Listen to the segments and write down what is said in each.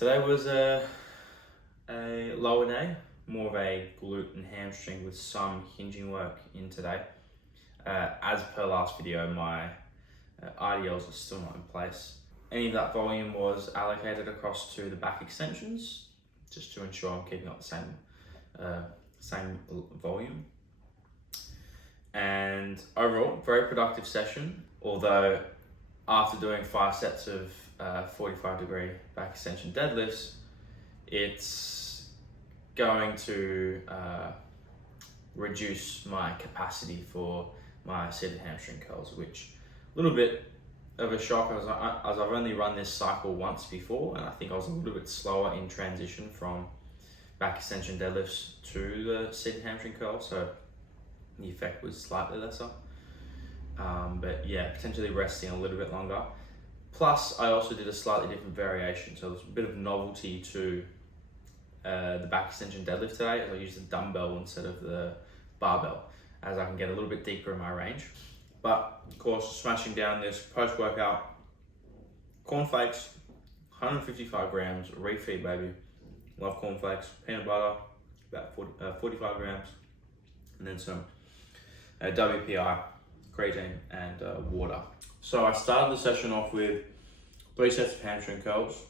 Today was a lower day, more of a glute and hamstring with some hinging work in today. As per last video, my RDLs are still not in place. Any of that volume was allocated across to the back extensions, just to ensure I'm keeping up the same volume. And overall, very productive session, although after doing 5 sets of 45-degree back extension deadlifts, it's going to reduce my capacity for my seated hamstring curls, which a little bit of a shock as I've only run this cycle once before, and I think I was a little bit slower in transition from back extension deadlifts to the seated hamstring curl, so the effect was slightly lesser. But yeah, potentially resting a little bit longer. Plus, I also did a slightly different variation, so there's a bit of novelty to the back extension deadlift today, as I used the dumbbell instead of the barbell, as I can get a little bit deeper in my range. But of course, smashing down this post-workout cornflakes, 155 grams, refeed baby. Love cornflakes, peanut butter, about 45 grams, and then some WPI, creatine, and water. So I started the session off with 3 sets of hamstring curls,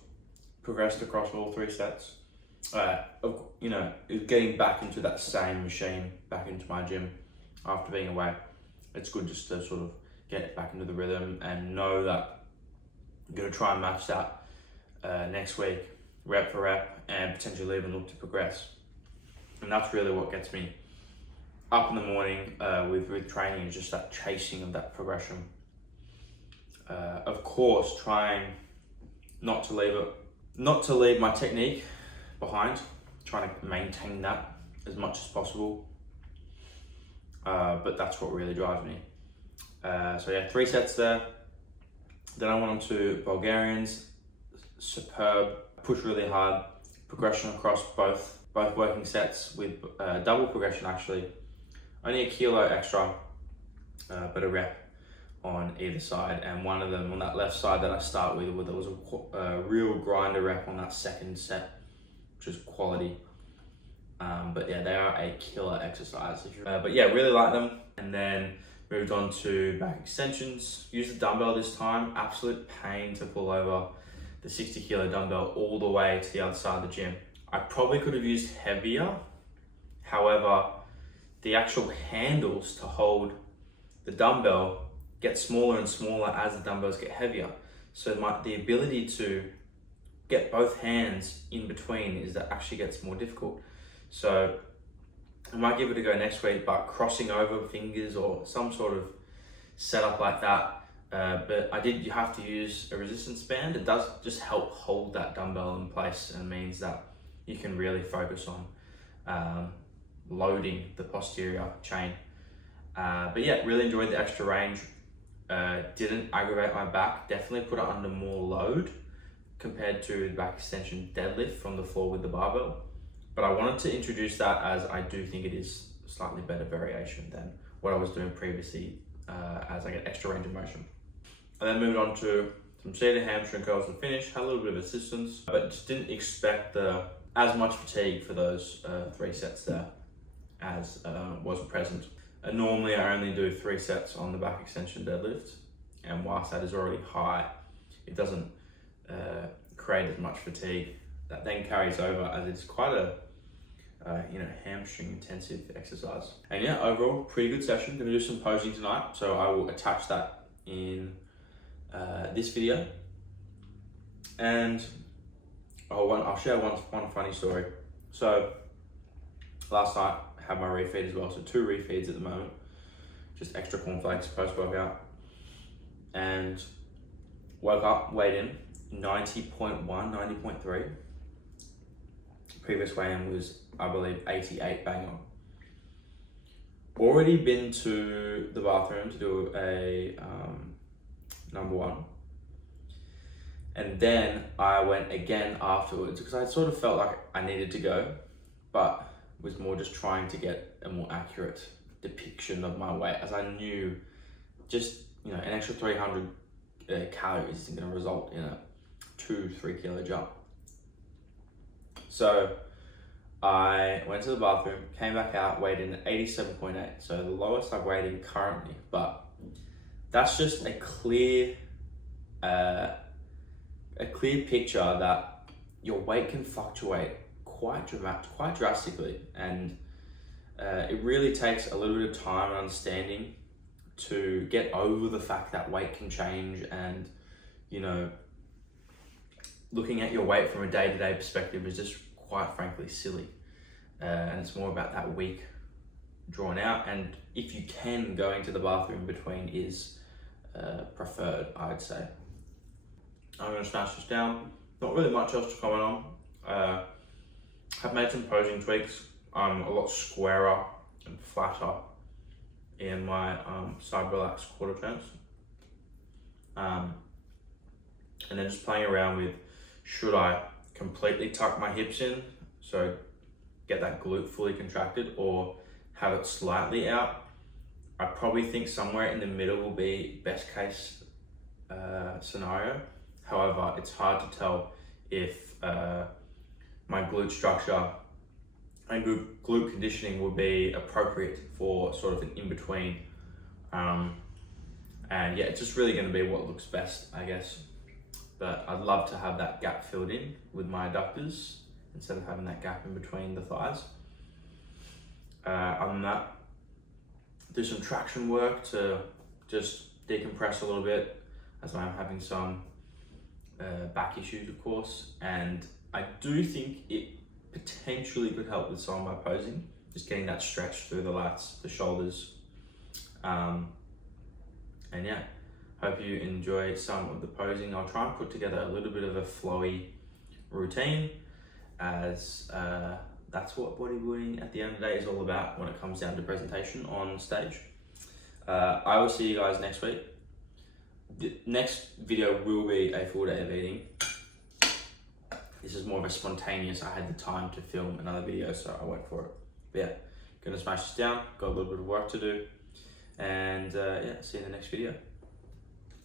progressed across all 3 sets. Getting back into that same machine, back into my gym after being away. It's good just to sort of get back into the rhythm and know that I'm going to try and match that next week, rep for rep, and potentially even look to progress. And that's really what gets me up in the morning with training, is just that chasing of that progression. Of course, trying not to leave my technique behind, trying to maintain that as much as possible. But that's what really drives me. So yeah, 3 sets there. Then I went on to Bulgarians, superb, push really hard, progression across both working sets with double progression actually. Only a kilo extra, but a rep on either side, and one of them on that left side that I start with, there was a real grinder rep on that second set, which is quality. But yeah, they are a killer exercise. But yeah, really like them. And then moved on to back extensions. Used the dumbbell this time. Absolute pain to pull over the 60 kilo dumbbell all the way to the other side of the gym. I probably could have used heavier. However, the actual handles to hold the dumbbell get smaller and smaller as the dumbbells get heavier. So the ability to get both hands in between actually gets more difficult. So I might give it a go next week, but crossing over fingers or some sort of setup like that. But you have to use a resistance band. It does just help hold that dumbbell in place, and means that you can really focus on loading the posterior chain. But yeah, really enjoyed the extra range. Didn't aggravate my back, definitely put it under more load compared to the back extension deadlift from the floor with the barbell. But I wanted to introduce that, as I do think it is slightly better variation than what I was doing previously, as I get extra range of motion. I then moved on to some seated hamstring curls to finish, had a little bit of assistance, but just didn't expect as much fatigue for those 3 sets there as was present. Normally I only do 3 sets on the back extension deadlift, and whilst that is already high, it doesn't create as much fatigue. That then carries over, as it's quite a hamstring intensive exercise. And yeah, overall pretty good session. Gonna do some posing tonight, so I will attach that in this video. And I'll share one funny story. So last night I had my refeed as well, so 2 refeeds at the moment, just extra cornflakes post-workout, and woke up, weighed in 90.1, 90.3. Previous weigh-in was, I believe, 88 bang on. Already been to the bathroom to do a number 1. And then I went again afterwards, because I sort of felt like I needed to go, but was more just trying to get a more accurate depiction of my weight, as I knew just an extra 300 calories isn't going to result in a 2-3 kilo jump. So I went to the bathroom, came back out, weighed in at 87.8. So the lowest I've weighed in currently, but that's just a clear picture that your weight can fluctuate quite drastically, and it really takes a little bit of time and understanding to get over the fact that weight can change. And you know, looking at your weight from a day-to-day perspective is just quite frankly silly, and it's more about that week drawn out, and if you can, going to the bathroom in between is preferred, I'd say. I'm going to smash this down. Not really much else to comment on. I've made some posing tweaks. I'm a lot squarer and flatter in my side relaxed quarter turns. And then just playing around with, should I completely tuck my hips in, so get that glute fully contracted, or have it slightly out? I probably think somewhere in the middle will be best case scenario. However, it's hard to tell if my glute structure and glute conditioning would be appropriate for sort of an in-between. And yeah, it's just really going to be what looks best, I guess. But I'd love to have that gap filled in with my adductors instead of having that gap in between the thighs. On that, do some traction work to just decompress a little bit, as I'm having some back issues, of course, and I do think it potentially could help with some of my posing, just getting that stretch through the lats, the shoulders, and yeah, hope you enjoy some of the posing. I'll try and put together a little bit of a flowy routine, as that's what bodybuilding at the end of the day is all about when it comes down to presentation on stage. I will see you guys next week. The next video will be a full day of eating. This is more of a spontaneous, I had the time to film another video, so I went for it. But yeah, gonna smash this down, got a little bit of work to do, and yeah, see you in the next video.